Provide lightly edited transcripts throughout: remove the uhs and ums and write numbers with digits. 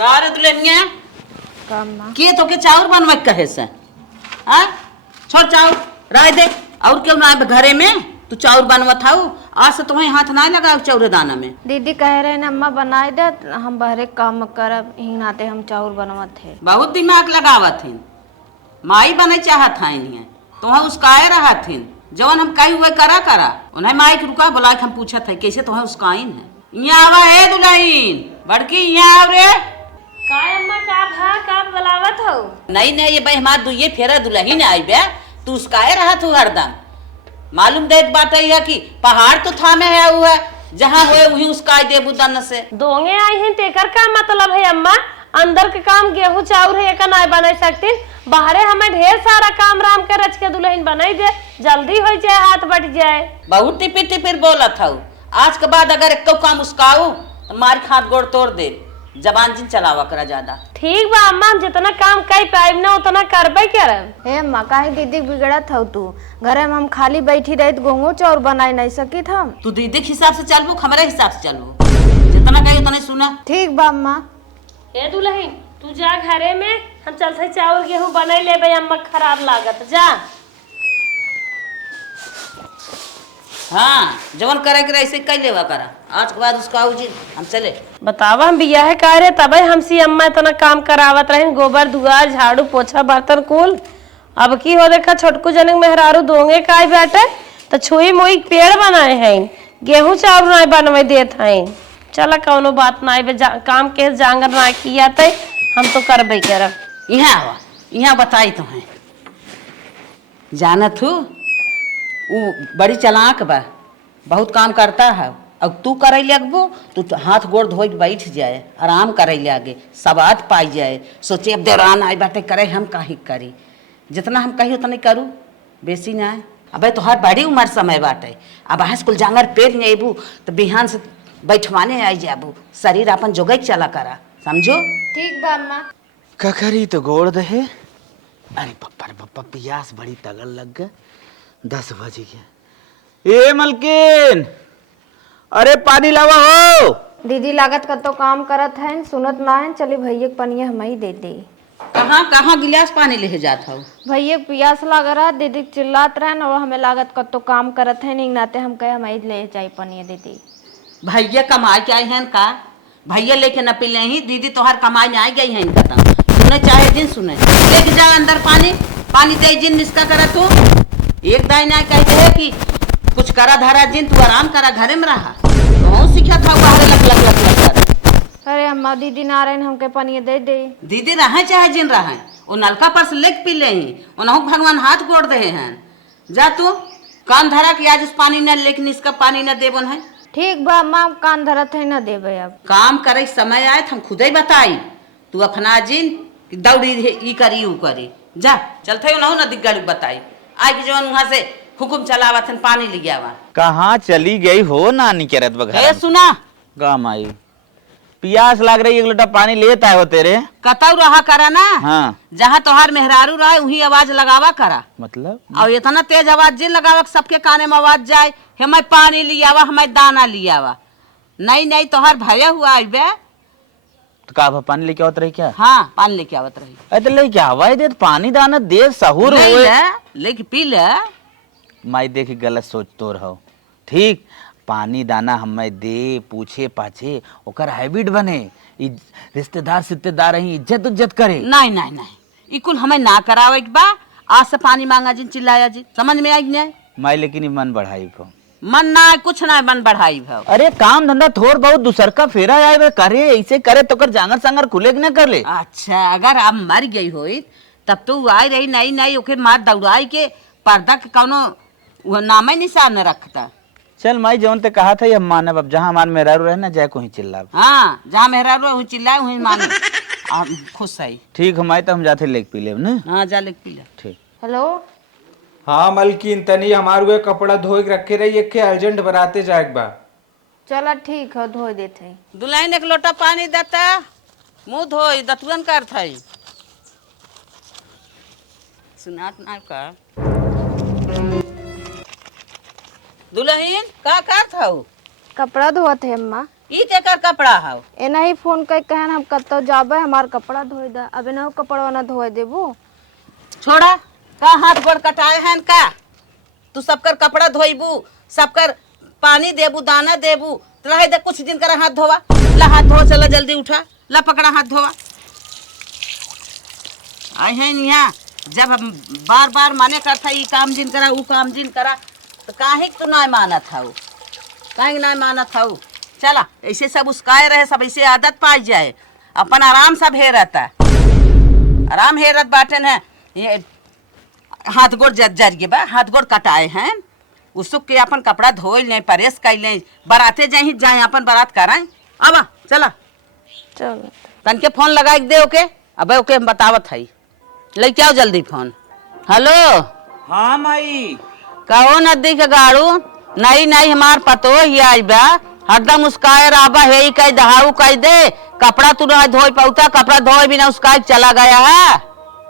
का रे दुल्हनिया कम्मा के तो के चाउर बनवा कहे से हां छोड़ चाउर राय दे और क्यों ना घरे में तू चाउर बनवत हाउ आज से तुम्हें हाथ ना लगाओ चाउर दाना में। दीदी कह रहे हैं अम्मा बनाए दे हम बहरे काम करब ही नाते हम चाउर बनवत है। बहुत दिमाग लगावत हिन माई बने चाहत है नहीं तुम्हें उसकाए रहा थिन जवन हम कही हुए करा करा उन्हें माई के रुका बुला के हम पूछत है कैसे तुम्हें उसकाइन है। यहाँ आवा है दुल्हन बड़की यहाँ आव रे काय अम्मा का बुलावत हो? नहीं नहीं ये भाई हमार दुइये फेरा दुल्हन आई बे तू उसकाए रहा तू हरदम मालूम देख बात है कि पहाड़ तो थामे है हुआ जहाँ हुए वही उसकाए दे बुदन से दोंगे आई हैं तेकर का मतलब है अम्मा अंदर के काम गेहूं चाउर है एक नहीं बना सकती बाहरे हमें ढेर सारा काम राम के रच के दुल्हन बनाई दे जल्दी हो जाए हाथ बट जाए। बहुत टिपिर टिपिर बोला था आज के बाद अगर एक काम उसकाऊ तो मार हाथ गोड़ तोड़ दे जबान जिन चलावा करा ज्यादा। ठीक बा अम्मा हम जितना काम कई पाइब ना उतना करबे करब। हे अम्मा काहे दीदी बिगड़त हो तू घरे में हम खाली बैठी रही तो गेहूं चाउर बनाई नहीं सकी था। तू दीदी के हिसाब से चलबू हमारे हिसाब से चलबू जितना कही उतना सुना। ठीक बा अम्मा। ए दुल्हन तू जा घरे में हम चलते चावल गेहूं बनाई लेबे अम्मा खराब लागत जा। हाँ जवन करे के ऐसे कई लेवा करा आज के बाद उसका जी हम चले बतावा हम बियाह करे तबे हमसी अम्मा इतना काम करावत रहे गोबर दुआर झाड़ू पोछा बर्तन कुल अब की हो देखा छोटकू जनक मेहरारू दोंगे काय बैठे तो छुई मुई पेड़ बनाए हैं गेहूं चावल नहीं बनवे देत हैं चला कौनो बात नहीं काम के जांगर ना किया थे हम तो करबे करब। यहाँ यहाँ बताई तो है जानत हूँ वो बड़ी चलाक बा बहुत काम करता है अब तू करे लगबो तू हाथ गोड़ धोई बैठ जाए आराम करे आगे सवाद पाई जाए सोचे अब दौरान आई बातें करे हम काहे करी जितना हम कही उतना करूँ बेसी ना अबे तो हर बड़ी उम्र समय बाटे अब आज कुल जांगर पेड़ नहीं अबू तो बिहान से बैठवाने आई जाबू शरीर अपन जोगे चला करा समझो। ठीक बा अम्मा। ककरी तो गोड़ दे अरे पप्पा प्यास बड़ी तगड़ लग गए 10 बज गया। ए मलकिन अरे पानी लावा हो। दीदी लागत का तो काम करत है सुनत ना है चली भैया पनिया हम ही दे दे। कहाँ कहाँ गिलास पानी ले जाता हूँ भैया प्यास लग रहा दीदी चिल्लात रहे ना हमें लागत का तो काम करत है नहीं नाते हम कहे हम ही ले जाए पनिया दीदी। भैया कमाई के आए हैं का भैया लेके न पिले ही दीदी तोहार कमाई में आई गई है इनका सुने चाहे दिन सुने लेके जाओ अंदर पानी दे जिन निष्का करा तू एक दाई ना कहते है कि कुछ करा धरा जिन तू आराम करा घरे में रहा तो सीखा था बाहर लग अरे अम्मा दीदी ना रहे हमके पनिया दे दे। दीदी रहे चाहे जिन रहे वो नलका पर से लेके पी ले ही उन्होंने भगवान हाथ गोड़ दे हैं जा तू कान धरा कि आज उस पानी न लेकिन इसका पानी न देवन है। ठीक बा अम्मा कान धरत है न देबे अब काम करे समय आए हम खुद ही बताई तू अपना जिन दौड़ी ई करी ऊ करी जा चलते ना न दिग्गल बताई आई कि जवन वहां से हुकुम चलावा थन पानी ले गया कहाँ चली गई हो नानी के रत बघर सुना गाम आई प्यास लाग रही एक लोटा पानी लेता हो तेरे कतौ रहा करा ना। हाँ जहाँ तोहार मेहरारू रहे वही आवाज लगावा करा मतलब और इतना तेज आवाज जिन लगावा सबके काने में आवाज जाए हमें पानी लियावा हमें दाना लियावा नहीं तोहार भया हुआ आई बे तो का पानी लेके आवत रही क्या। हाँ पानी लेके आवत रही अरे लेके आवा दे पानी दाना दे सहूर हुए लेके पी ले माई देखी गलत सोच तो रहो ठीक पानी दाना हमें दे पूछे पाछे ओकर हैबिट बने रिश्तेदार सित्तेदार ही इज्जत करे नहीं इकुल हमें ना करावे बा आज से पानी मांगा जिन चिल्लाया जी समझ में आई नहीं माई लेकिन मन बढ़ाई भो मन ना कुछ ना मन बढ़ाई भाव। अरे काम धंधा थोड़ बहुत दूसर का फेरा आए करे ऐसे करे तो कर जांगर संगर खुले न कर ले। अच्छा अगर अब मर गई होई तब तो आई रही नहीं ओके मार दौड़ाई के पर्दा के कौनो वो नामे निशान न रखता। चल माई जौन ते कहा था ये मानव अब जहाँ मान मेहरारू रहे ना जाए को ही चिल्ला। हाँ जहाँ मेहरारू वही चिल्लाए वही मानो खुश सही ठीक हमारे तो हम जाते लेक पी ले ना। हाँ जा लेक पी ले ठीक। हेलो हाँ मलकिन तनी हमार हुए कपड़ा धोए के रखे रही एक अर्जेंट बराते जाए बा। चला ठीक है धो देते दुल्हन एक लोटा पानी देता मुँह धोई दतुअन कर थई सुनात ना का दुल्हन का कर था कपड़ा धोत है अम्मा। ई तेकर कपड़ा हव। एना ही फोन कर कहन हम कतो जाबे हमार कपड़ा धोए दा। अब एना कपड़ा ना धोए देबू। छोड़ा का हाथ गोड़ कटाए हैं का? तू सबकर कपड़ा धोइबू, सबकर पानी देबू, दाना देबू, तो रहे दे कुछ दिन कर हाथ धोवा। ला हाथ धो, चला जल्दी उठा, ला पकड़ा हाथ धोवा। आए हैं यहाँ जब हम बार बार माने करता ये काम जिन करा वो काम जिन करा, तो काहे तू ना मानत हऊ, काहे ना मानत हऊ। चला ऐसे सब उसकाए रहे, सब ऐसे आदत पाई जाए, अपन आराम सब हे रहता, आराम हे रहत बाटे न। ये हाथ गोड़ जर गे बा, हाथ गोड़ कटाए हैं, उसुक के अपन कपड़ा धोई लें, परेश कर लें, बराते जाए जाए अपन बारात कराएं। अब चला चलो तन के फोन लगा दे ओके। अब ओके हम बतावत हई, लेके आओ जल्दी फोन। हेलो हाँ माई। कहो नदी के गाड़ू नहीं नहीं हमार पतो ही आई बा, हरदम उसकाए राबा है ही कह दहाऊ कह दे, कपड़ा तू ना धोई पाऊता, कपड़ा धोए बिना उसका चला गया है।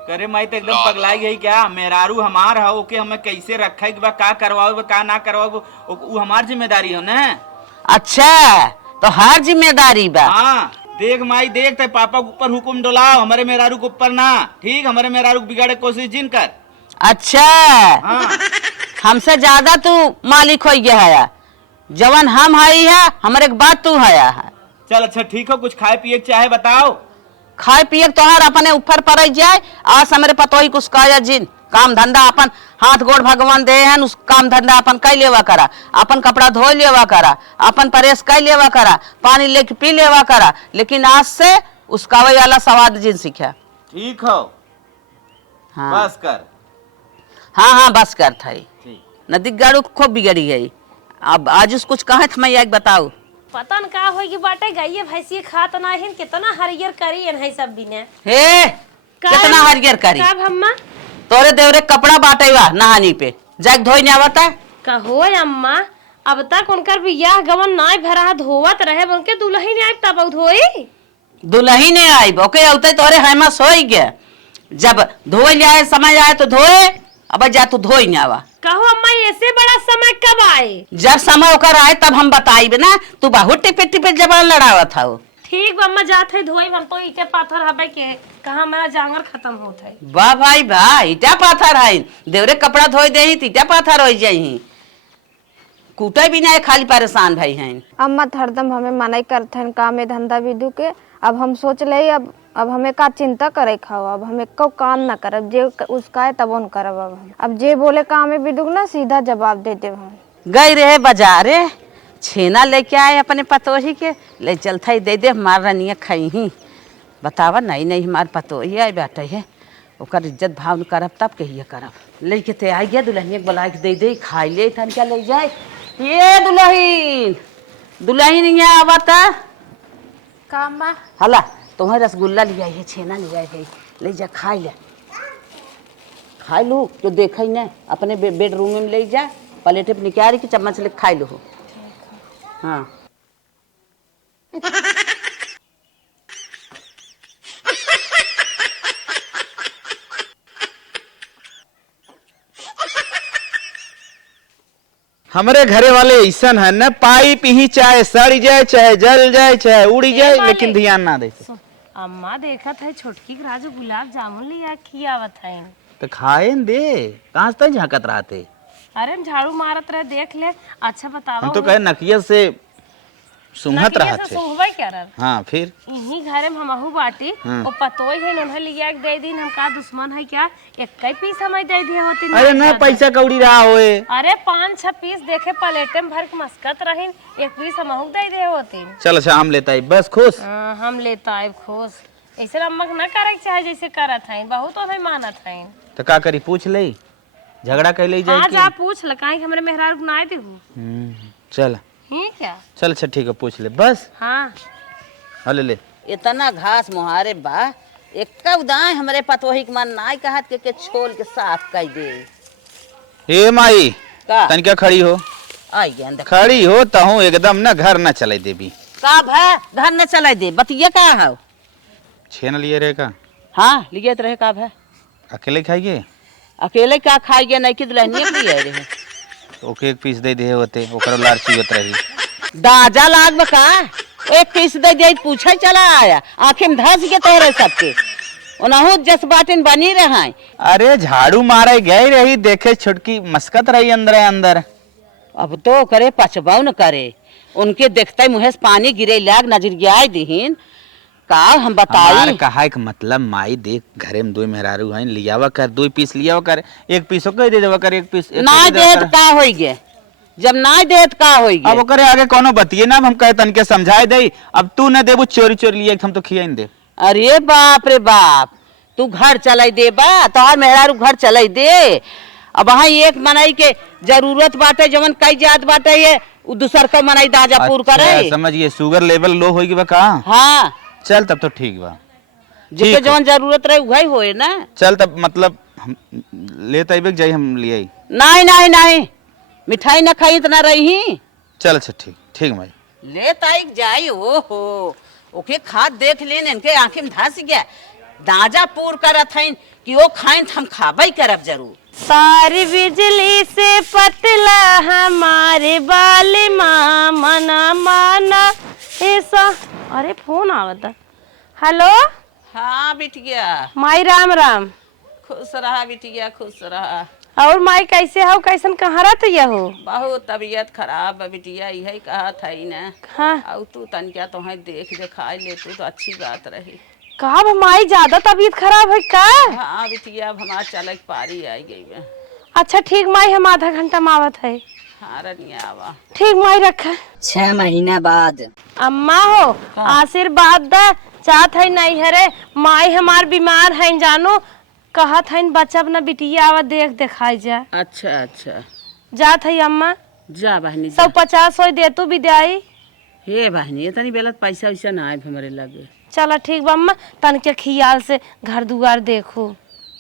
करे माई तो एकदम पगलाई गई क्या? मेहरारू हमार है, ओके हमें कैसे रखे बा, का करवाओ का ना करवाओ, वो हमार जिम्मेदारी हो ना। अच्छा तो हर जिम्मेदारी बा। हाँ देख माई देख, ते पापा के ऊपर हुकुम डोलाओ, हमारे मेहरारू के ऊपर ना, ठीक? हमारे मेहरारू बिगाड़े कोशिश जिन कर। अच्छा हाँ हमसे ज्यादा तू मालिक हो गया है, जवन हम हई है हमारे एक बात तू है। चल अच्छा ठीक हो, कुछ खाए पिए चाहे बताओ। खाए पिए तोहर अपने ऊपर पड़ जाए, आज हमारे पतो ही कुछ काया जिन काम धंधा अपन हाथ गोड़ भगवान दे हैं, उस काम धंधा अपन कर लेवा करा, अपन कपड़ा धो लेवा करा, अपन परेश कर लेवा करा, पानी लेके पी लेवा करा, लेकिन आज से उसका वही वाला स्वाद जिन सीखा। ठीक हो हाँ बस कर। हाँ हाँ बस कर था। ठीक। नदी गाड़ू खूब बिगड़ी गई, अब आज उस कुछ कहे मैं एक बताऊ। पता न का होगी बाटे, गाइए भैंसी खात ना हिन, कितना हरियर करी है सब बिने। हे कितना हरियर करी, का भम्मा तोरे देवरे कपड़ा बाटेवा नहानी पे जाके धोई नहीं आवता। कहो अम्मा, अब तक उनकर बियाह गवन नाय भरा धोवत रहे, उनके दुल्ही ने आइब तब धोई। दुल्ही ने आई ओके औते तोरे हेमस हो गया, जब धोए जाए समय आए तो धोए, अब जा तू धोई नहीं आवा। कहो अम्मा ऐसे बड़ा समय कब आए? जब समय ओकर आए तब हम बताइब ना, तू बहुत टिपे टिपे जबरन लड़ावत हो। ठीक बम्मा जात है धोई, हम तो ईटे पाथर हबे के कहा मेरा जांगर खत्म होत है। वाह भाई वाह, ईटा पाथर है, देवरे कपड़ा धोई दे ही ईटा पाथर हो जाही, कूटे भी नहीं खाली परेशान भाई हैं। अम्मा हरदम हमें मनाई करते हैं काम में धंधा विदु के। अब हम सोच ले अब हमें का चिंता करे खाओ, अब हमें को काम ना करब, जे उसका है तब उन करब। अब जे बोले काम में विदु ना सीधा जवाब दे दे। हम गई रहे बाजारे, छेना लेके आए अपने पतोही के, ले चलता ही दे दे हमार रनिया खाई ही। बतावा नहीं नहीं हमार पतोही आई बैठे है, ओकर इज्जत भाव न करब तब कहिए करब। लेके ते आई गया दुल्हनिया के बुला के दे दे, खाई ले तन क्या ले जाए। ये दुल्हन दुल्हन यहाँ आवता काम हला तुम्हें रसगुल्ला लिया है, छेना लिया है, ले जा खाई ले, खाई लू तो देखा ही ना, अपने बेडरूम में ले जा, प्लेट पे निकाल के चम्मच ले खाई लो। हाँ हमारे घरे वाले ऐसा है न, पाइप ही चाहे सड़ जाए, चाहे जल जाए, चाहे उड़ी जाए, लेकिन ध्यान ना दे। अम्मा देखा था छोटकी के राजू गुलाब जामुन लिया खियावत है, तो खाए न दे, कहाँ से झांकत रहते। अरे हम झाड़ू मारत रहे देख ले। अच्छा बतावा, हम तो कहे नकिया से सुंघत रहते। क्या रहा? हाँ फिर इन्हीं घरे में हमहू बाटी और पतोई है उन्हें लिया के दे दिन, हम का दुश्मन है क्या? एक कई पीस हमें दे दिए होती। अरे न पैसा कौड़ी रहा होए। अरे 5-6 पीस देखे प्लेटे में भर के मस्कत रहीन, एक पीस हमहू दे दिए होती। चल अच्छा हम लेता है बस खुश। हम लेता है खुश, ऐसे अम्मा ना करे चाहे जैसे करत है, बहुत हमें मानत है। तो का करी पूछ ले, झगड़ा कर ले जाए। हाँ जा पूछ ल, काहे हमरे मेहरारू बनाए देहू। चल ठीक है, चल अच्छा ठीक है पूछ ले बस। हाँ हाँ ले ले। इतना घास मुहारे बा, एक उदाय हमरे पतोही के मन नाई कहत के छोल के साफ कर दे। ए माई का तन क्या खड़ी हो? आई गया अंदर। खड़ी हो तो हूँ एकदम ना घर न चले देवी। का भै घर न चला दे, बतिया का है? छेन लिए रहेगा। हाँ लिए तो रहे का भै, अकेले खाइए? अकेले क्या खाएगे, नहीं कि दुल्हनिया के लिए रहे। ओके एक पीस दे दे होते, ओकर लार चुगत रही। दाजा लाग बका एक पीस दे दिया पूछा चला आया आंखें में धस के तोहरे सबके ओनाहू जज्बातिन बनी रहा। अरे झाड़ू मारे गई रही, देखे छुटकी मस्कत रही अंदर अंदर। अब तो करे पचबाऊ न करे, उनके देखते मुँह से पानी गिरे लाग नजर गया दीन का हम बताई। कहा एक मतलब माई देख घरे में दो मेहरारू हैं, लियावा कर 2 पीस लियावा कर, 1 पीसो कह दे देवा कर, 1 पीस ना देत का होई गे, जब ना देत का होई गे। अब ओकरे आगे कोनो बतिए ना, हम कहे तनके समझाए दे। अब तू न देबू चोरी चोरी लिए हम तो खियाइन दे। अरे बाप रे बाप, तू घर चलाई दे बा, तोहार मेहरारू घर चलाई दे। अब वहाँ एक मनाई के जरूरत बाटे जवन कई जात बाटे ये दूसर का मनाई दाजापुर करे। समझिए शुगर लेवल लो होगी बा का। हाँ चल तब तो ठीक बा, जिसके जवन जरूरत रहे वही होए ना। चल तब मतलब हम लेते आइबे जाई, हम ले आई। नहीं नहीं नहीं, मिठाई न खाई इतना रही। चल अच्छा ठीक ठीक भाई। ले ताइक जाई। ओहो ओके खाद देख लेन, इनके आंखें में धस गया। दाजा पूर करत हईन कि वो खाइन हम खाबई करब जरूर। तारी बिजली से पतला हमारे बाल मना माना ऐसा। अरे फोन आवता। हेलो हाँ बिटिया, माई राम राम। खुश रहा बिटिया खुश रहा। और माई कैसे हो, कैसन कहाँ रहत हो? बहुत तबीयत खराब है बिटिया, यही कहा था ही ना। हाँ और तू तनिया तो देख दिखाई ले तू तो अच्छी बात रही। कहा माई ज्यादा तबीयत खराब है का? हाँ बिटिया, अब हमार चलक पारी आई गई है। अच्छा ठीक माई, हम आधा घंटा में आवत है। हाँ रनिया आवा। ठीक माई रखा। 6 महीना बाद अम्मा हो आशीर्वाद दा चाहत है नहीं हरे, माई हमार बीमार है जानो, कहत है बच्चा अपना बिटिया आवा देख दिखाई जा। अच्छा अच्छा जात है अम्मा। जा बहनी जा। 150 हो दे तू विदाई। हे बहनी इतनी बेलत पैसा वैसा ना आए हमारे लगे। चला ठीक बा अम्मा, तन के खियाल से घर दुआर देखो।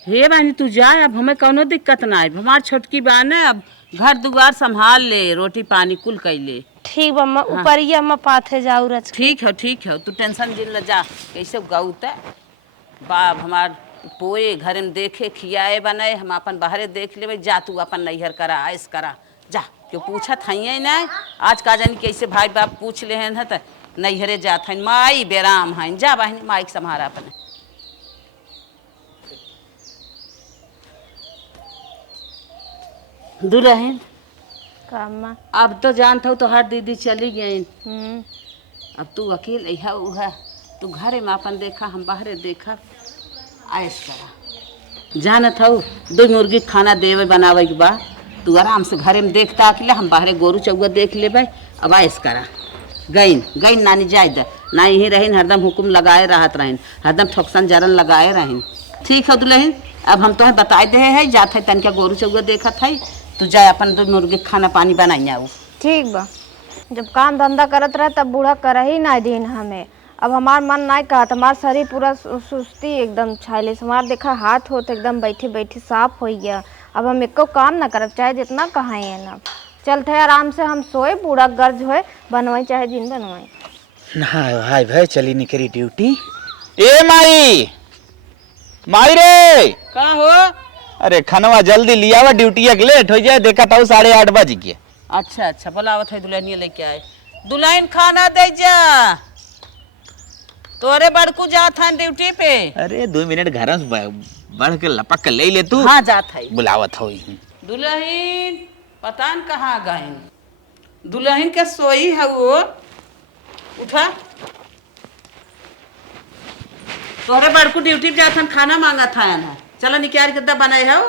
हे बहनी तू जा, अब हमें कोनो दिक्कत ना आए। हमार छोटकी बहन है, अब घर दुआर संभाल ले, रोटी पानी कुल कैले। ठीक बा अम्मा, ऊपर ही अम्मा पाथे जाऊ रच। ठीक है तू टेंशन जिन ल जा। कैसे गाउता बाप हमार पोए घर में देखे खियाए बनाए, हम अपन बाहरे देख लेवे। जा तू अपन नैहर करा आयस करा जा, क्यों पूछत है ना आज का जानी कैसे भाई बाप पूछ ले हैं त नैहरे जात हैं। माई बेराम हैं, जा बहनी माई के संभारा अपने। दुल्हन का अम्मा? अब तो जानता हूँ तो हर दीदी चली गई, अब तू अकेले है उहा। तू घरे में अपन देखा, हम बाहरे देखा आयस करा। जानत हूँ 2 मुर्गी खाना देवे बनावे के बा, तू आराम से घरे में देखता अकेले, हम बाहरे गोरू चौगा देख लेबै। अब आयस करा। गईन नानी जाय दे ना, यही रहीन हरदम हुक्म लगाए रहत रहीन, हरदम ठोकसन जरन लगाए रहीन। ठीक है दुल्हन, अब हम तुम्हें बताए दे है जात है तनिका गोरू चौगा देखत है, तू जाए अपन 2 मुर्गी खाना पानी बनाई आऊ। ठीक बा, जब काम धंधा करत रहे तब बूढ़ा कर ही ना दिन हमें। अब हमार मन नहीं कहत, हमार शरीर पूरा सुस्ती एकदम छाइले, हमार देखा हाथ होत एकदम बैठे बैठे साफ हो गया। अब हम एको काम ना करब, चाहे जितना कहाँ है ना। चलते आराम से हम सोए, बूढ़ा गर्ज होए बनवाई चाहे जिन बनवाई। हाय भाई चली निकली ड्यूटी। ए माई रे का हो? अरे खनवा जल्दी लियावा, ड्यूटी लेट हो जाए। देखा था 8:30 बज गए। अच्छा बोलावत है दुल्हनिया लेके आए। दुल्हन खाना दे जा, तोरे बड़कू जात है ड्यूटी पे। अरे 2 मिनट घर से बढ़ के लपक के ले तू। हाँ जात है। बुलावत हो। दुल्हन पता न कहाँ गए। दुल्हन के सोई है वो, उठा। तोरे बड़कू ड्यूटी पे जात हन, खाना मांगा था ना। चलो निकाल के बनाए हो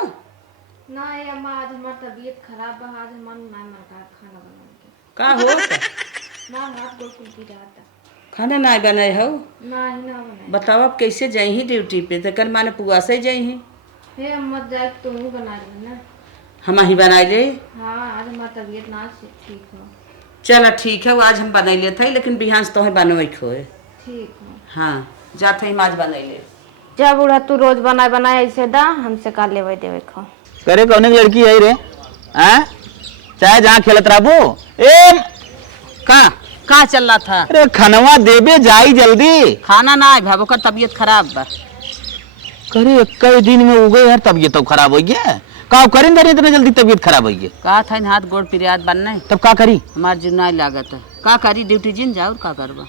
ना। अम्मा आज हमार तबीयत खराब बा, आज हमार ना मन का खाना बनाने के। का हो ना हाथ गोड़ कुल पी रहा था। खाना ना बनाए हो? ना ही ना बनाए। बताओ अब कैसे जाई ड्यूटी पे? तो कल माने पुआ से जाई। हे अम्मा जाए तुम ही बना ली ना। हम ही बनाए ले। हाँ आज हमार तबीयत ना ठीक हो। चलो ठीक है, वो आज हम बनाई ले थे, लेकिन बिहान से तो बनवे खोए। ठीक हो। हाँ जाते ही आज बनाई ले। जा बूढ़ा, तू रोज बनाए ऐसे दा, हमसे का लेवे देवे खो। करे कौन की लड़की है रे? हैं? चाहे जहाँ खेलत रहबो। ए का चल रहा था? अरे खनवा देबे जाई जल्दी। खाना ना है भाई, तबीयत खराब बा। करे कई दिन में उगे यार, तबीयत तो खराब हो गया। का करें दरे इतने जल्दी तबीयत खराब हो गई? कहा था हाथ गोड़ पिरियाद बनने, तब का करी? हमार जुनाई लागत है। का करी ड्यूटी जिन जाओ, का करबा?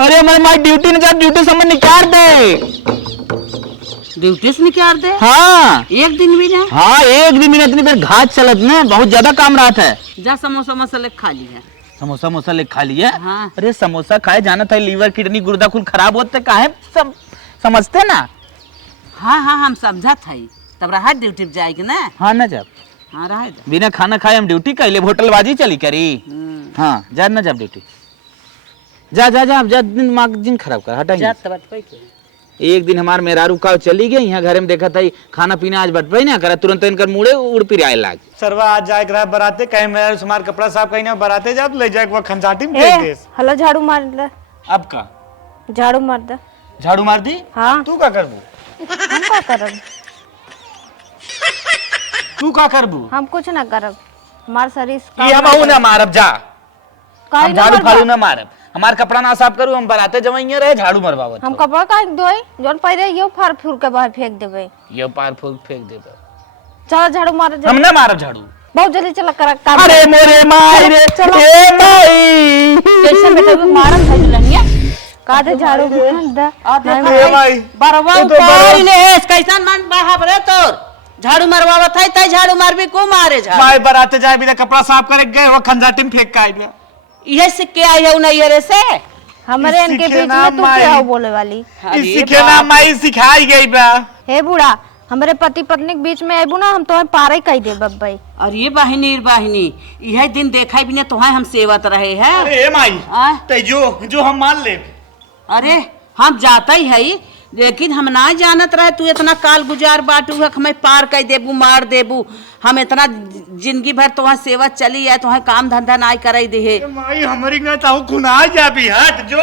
अरे हमारी माई ड्यूटी नहीं जा, ड्यूटी समझ निकाल दे। ड्यूटी से निकाल दे? हाँ एक दिन भी ना? हाँ, एक दिन में इतनी देर घाट चलत ने, बहुत ज्यादा काम रहा था। जा समोसा मसाले खा लिया। समोसा मोसा खा लिया? हाँ। अरे समोसा खाए जाना था, लीवर किडनी गुर्दा खून खराब होते काहे सब समझते ना। हाँ हाँ हम समझा था ही। तब रहा ड्यूटी पे जाएगी ना? हाँ ना जब हाँ रहा बिना खाना खाए हम ड्यूटी कैले, होटलबाजी चली करी। हाँ जा ना जब ड्यूटी जा जा जा जा, दिन खराब कर हटा। एक दिन हमार मेहरारू का चली गई, यहाँ घर में देखा था खाना पीना आज बट ना करा, तुरंत इनकर मुड़े उड़ पिर आए लाग। सरवा आज जाए रहा बराते, कहीं मेरा सुमार कपड़ा साफ कहीं ना बराते जा, ले जाए वो खंजाटी में फेंक दे। हलो झाड़ू मार दे। अब का झाड़ू मार दे। झाड़ू मार दी? हाँ। तू का करबू? हम का करब? तू का करबू? हम कुछ ना करब, हमार शरीर ये हम ना मारब जा, काहे हम ना झाड़ू मरबा? फाड़ू ना मारब, हमार कपड़ा ना साफ करू, हम बराते जवाइए रहे झाड़ू मरवावत। हम कपड़ा काहे धोई, जोन पहले यो फाड़ फूर के बाहर फेंक देबे। ये पार फूल फेंक देबे। चलो झाड़ू मार हम ना मारब झाड़ू। बहुत जल्दी चला कर काम। अरे मोरे माई रे, ए माई कैसे बेटा भी मारम था लनिया? का दे झाड़ू दे। बरवा उतार ले है, कैसन मन बहाव रे तोर? झाड़ू मरवावत है तै झाड़ू मारबी को मारे झाड़ू? माई बराते जाए बिना कपड़ा साफ करे गए, वो खंजाटी में फेंक के आई बिया। ये सिक्के आई है नहीं रे से? हमारे इनके बीच में तू क्या हो बोले वाली? सीखे ना माई, सिखाई गई बा। हे बूढ़ा, हमारे पति पत्नी के बीच में आबू ना, हम तुम्हें पारे कह दे बब्बई। अरे बहिनी यह दिन देखा भी ना तुम्हें हम सेवत रहे हैं। अरे माई ते जो हम मान ले। अरे हम जाता ही है, लेकिन हम ना जानत रहे तू इतना काल गुजार बाटू है, हमें पार कर देबू मार देबू। हम इतना जिंदगी भर तुम्हार सेवा चली है, तुम्हें काम धंधा ना करे दे। माई हमारी ना ताऊ खुना जा भी हट जो।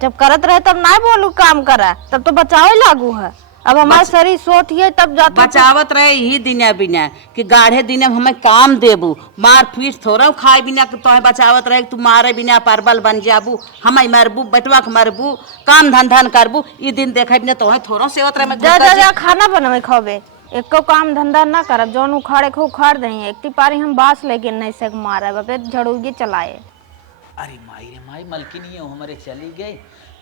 जब करत रहे तब ना बोलू काम करा, तब तो बचाव ही लागू है। अब हमारा शरीर सोत ही है तब जाता बचावत रहे ही दिन बिना कि गाढ़े दिन हमें काम देबू, मार पीट थोड़ा खाए बिना तो बचावत रहे तू मारे बिना परबल बन जाबू, हमें मरबू बटवा के मरबू, काम धंधा करबू। ये दिन देखे बिना तो थोड़ा सेवत रहे। जा जा जा खाना बनावे खावे, एको काम धंधा ना करब, जौन उखाड़े को उखाड़ देंगे। एक पारी हम बांस लेके नहीं से मारे बबे झड़ूगी चलाए। अरे माई रे माई, मलकिनी हमारे चली गई,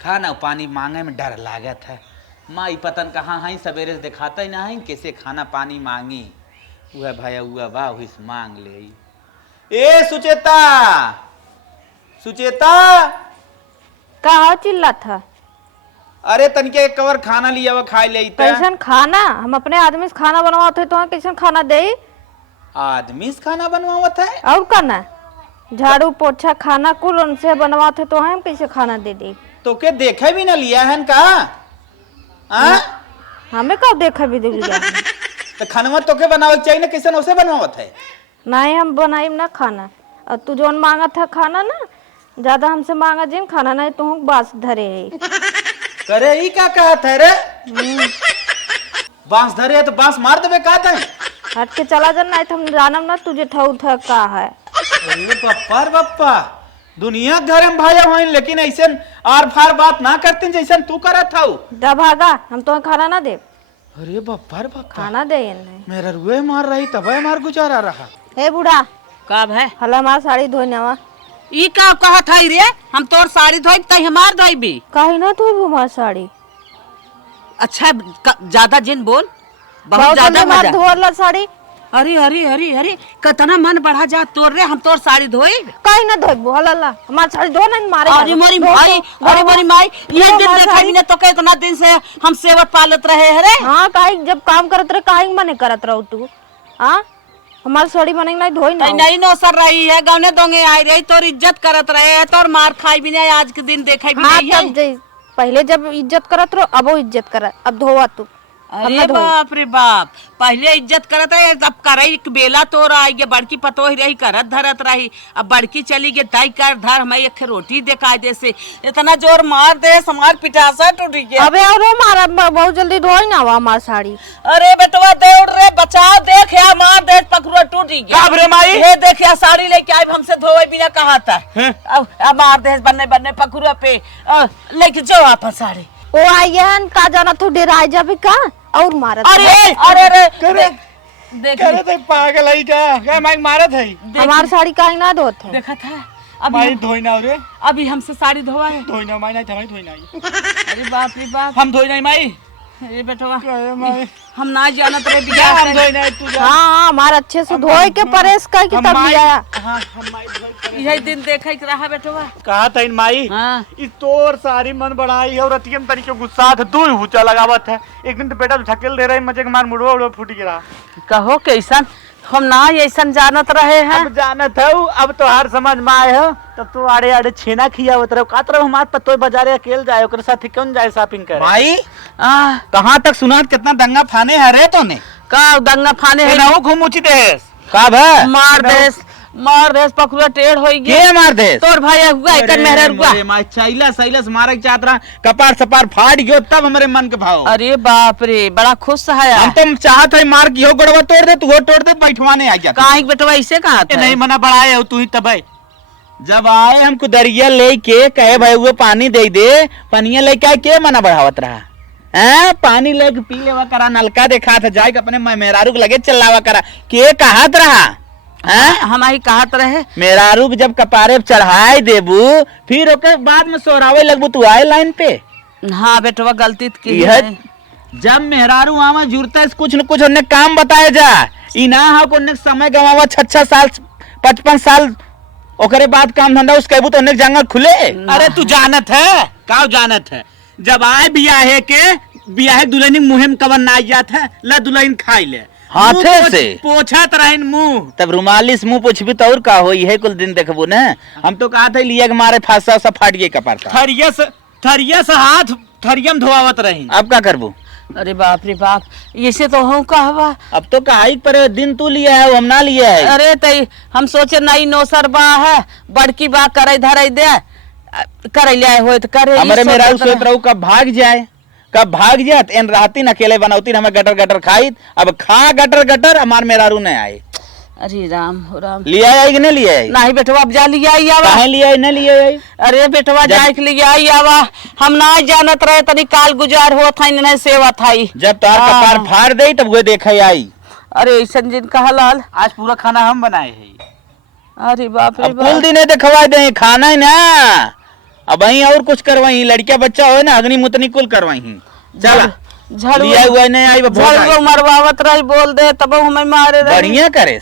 खाना पानी मांगे में डर लागत है। माई पतन कहाँ है, सवेरे से दिखाता ही ना है कैसे खाना पानी मांगी। वह भाया हुआ वाह हुई मांग ले। ए सुचेता, सुचेता कहा चिल्ला था? अरे तनके एक कवर खाना लिया हुआ खाई ले। कैसन खाना? हम अपने आदमी से खाना बनवाते हैं, तो कैसन खाना दे? आदमी से खाना बनवावत है और करना झाड़ू पोछा खाना कुल उनसे बनवाते, तो हम कैसे खाना दे दे? तो के देखे भी ना लिया है का? हमें कब देखा भी दिया? तो खाना तो के बनावल चाहिए ना, कैसे उसे बनवावत है? नहीं हम बनाई ना खाना, और तू जोन मांगा था खाना ना, ज्यादा हमसे मांगा जिन खाना नहीं तो बांस धरे है। करे ही क्या कहा था रे? बांस धरे है तो बांस मार देवे का था? हट के चला जा, नहीं तो हम जानम ना तुझे ठऊ था का है। अरे बप्पा रे बप्पा, दुनिया घर में भाया हुई, लेकिन ऐसे आर फार बात ना करते जैसे तू करत था। जा भागा, हम तो खाना ना दे। अरे बप्पा रे बप्पा, खाना दे नहीं। मेरा रुए मार रही तब मार गुजारा रहा। हे बूढ़ा, कब है हला हमारा साड़ी धोने वा। ई का कहा था रे? हम तोर साड़ी धोई तई हमार धोई भी। काहे ना धोई हमार साड़ी? अच्छा ज्यादा जिन बोल, बहुत ज्यादा मजा धोला साड़ी। अरे अरे अरे अरे कितना मन बढ़ा जा तोर रे, हम तोर साड़ी धोई काहे ना धोई? हला हमार साड़ी धो नहीं मारे। अरे मोरी भाई, अरे मोरी माई, ये दिन देखा भी ना तो के इतना दिन से हम सेवत पालत रहे है रे। हां काहे जब काम करत रहे काहे मने करत रहू तू? हां हमार साड़ी बने नहीं धोई ना। नहीं नो सर रही है, गौने दोंगे आई रही, तोर इज्जत करत रहे है, तोर मार खाई भी नहीं, आज के दिन देखा भी नहीं है। पहले जब इज्जत करत रहो अब वो इज्जत कर, अब धोवा तू। अरे बाप रे बाप, पहले इज्जत करत है, अब करई बेला तोर आई गे, बड़की पतो ही रही करत धरत रही, अब बड़की चली गे तय कर धर, हमें एक रोटी दिखाई दे से इतना जोर मार दे समार पिटासा टूट गया। अबे और मारा बहुत जल्दी धोई ना हुआ हमार साड़ी। अरे बेटवा दौड़ रे, बचाओ, देख या मार दे पकड़ो टूट गया। रे माई, ये देख या साड़ी लेके आई हमसे धोए बिना कहा था, अब मार दे बन्ने बन्ने पकड़ो पे लेके जाओ वापस साड़ी। ओ आयन का जाना तू डेराई जाबे का और मारत। अरे अरे अरे देख करे तो पागल है क्या माइक मारत है। हमार साड़ी काहे ना धोत है? देखा था अभी माई हम- धोई ना रे अभी हमसे साड़ी धोवाए। धोई ना माई नहीं थमाई धोई नहीं अरे बाप रे बाप। हम धोई नहीं माई अरे बेटवा कहे माई हम ना जानत रहे क्या बियाह हम से। धोई नहीं तू जा हाँ हमारा अच्छे से धोए के परेश कर के तब लिया। हाँ हम माई धोई यही दिन देखे के रहा बेटवा। कहा था इन माई हाँ इस तोर सारी मन बढ़ाई है और अतियम तरीके गुस्सा था तू हुचा लगावत है। एक दिन तो बेटा तो ढकेल दे रहे मजे के मार मुड़वा उड़वा फूट गिरा। कहो कैसन हम ना ऐसा जानत रहे हैं। अब जानत हूँ, अब तो हर समझ में आए हो। तब तो आड़े आड़े छेना खियावत रहो, का तरह हमार पत्तो बाजारे अकेले जाए, ओकरे साथ कौन जाए शॉपिंग करे। माई आ, कहाँ तक सुना कितना दंगा फाने है रे तोने का दंगा फाने है। केनाहू घूम उचित है का भा मार देस पकड़ा टेढ़ हो गया। के मार दे तोर भाई हुआ एक मेहर हुआ। माई चैला सैलस मारे के चाहत रहा, कपार सपार फाट गयो तब हमारे मन के भाव। अरे बाप रे बड़ा खुश है। हम तो चाहत है मार की हो गड़वा तोड़ दे, तू हो तोड़ दे, बैठवाने आ गया। काहे बेटवा ऐसे कहा था। नहीं मना बढ़ाए हो तू ही तब जब आए हमको दरिया लेके कहे भाई वो पानी दे दे, पनिया लेके आए के मना बढ़ावत रहा है। पानी लेके पी लेवा करा, नलका देखा था जाए अपने मेहरारू के लगे चलावा करा, के कहत रहा हैं? हम आई कहत रहे। मेहरारू के जब कपारे पे चढ़ाए देबू फिर ओके बाद में सोरावे लगबू, तू आए लाइन पे। हाँ बेटवा गलती तो की यह है। जब मेहरारू आवा जुड़ता है कुछ न कुछ उन्हें काम बताए जा, ई ना हो को उन्हें समय गवावा 6 साल 55 साल, ओकरे बाद काम धंधा उस कहबू तो उन्हें जंगल खुले। अरे तू जानत है का जानत है जब आए बियाहे दुल्हनी मुँह में कवन ना जात है ला दुल्हन खाई ले हाथे से पोछा तरह मुँह। तब रुमाली से मुंह पोछबी तो और का हो, यही कुल दिन देखबू न। हम तो कहा था लिया के मारे फांसा सा फाट गए कपार का। थरिया से हाथ थरियम धोआवत रही। अब क्या करबू। अरे बाप रे बाप ऐसे तो हूँ कहवा। अब तो कहा पर दिन तू लिया है हम ना लिया है। अरे तई हम सोचे नई नौसर बा है बड़की बा करे धरे दे करे ले हो तो करे। हमारे मेरा सोच रहा कब भाग जाए, कब भाग जात इन राती न अकेले बनाती हमें गटर गटर खाई। अब खा गटर गटर हमार मेहरारू न आए। अरे राम हो राम। लिया आई कि नहीं लिया आई। नहीं बेटवा अब जा लिया आई आवा। काहे लिया आई न लिया आई। अरे बेटवा जाए के लिए आई आवा। हम ना जानत रहे तनी काल गुजार हो था नहीं सेवा थाई। जब तार कपार फाड़ दे तब वो देखा आई। अरे ऐसा जिन कहा लाल। आज पूरा खाना हम बनाए हैं। अरे बाप रे अब कुल बाप। दिन दिखवा दे खाना ही ना, अब वही और कुछ करवाई, लड़किया बच्चा हो ना अग्नि मुतनी कुल करवाई। चला झड़ लिया हुआ नहीं आई झड़ मरवावत रही बोल दे तब हमें मारे रही। बढ़िया करे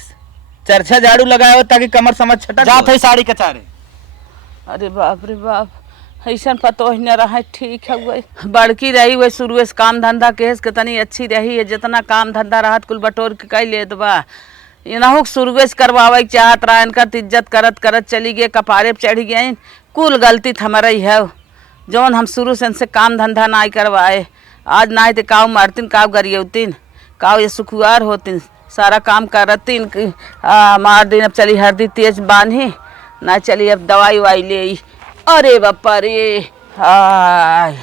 चरछा झाड़ू लगाओ ताकि कमर समझ छटक जात है साड़ी कचारे। अरे बाप रे बाप ऐसा पतो ही न रहा। ठीक है वही बड़की रही वही शुरू से काम धंधा केस के तनी अच्छी रही है, जितना काम धंधा रहत कुल बटोर के कई लेत बा। इनहू शुरू से करवावे चाहत रहा, इनका इज्जत करत करत चली गए, कपारे पे चढ़ गए। कुल गलती हमारा ही है जौन हम शुरू से इनसे काम धंधा ना करवाए। आज ना तो काव मारतीन काव गरियौतीन काव ये सुखुआर होतीन सारा काम करतीन। मार दिन अब चली हरदी तेज बांधी ना चली अब दवाई वाई ले। अरे बापा रे हाय।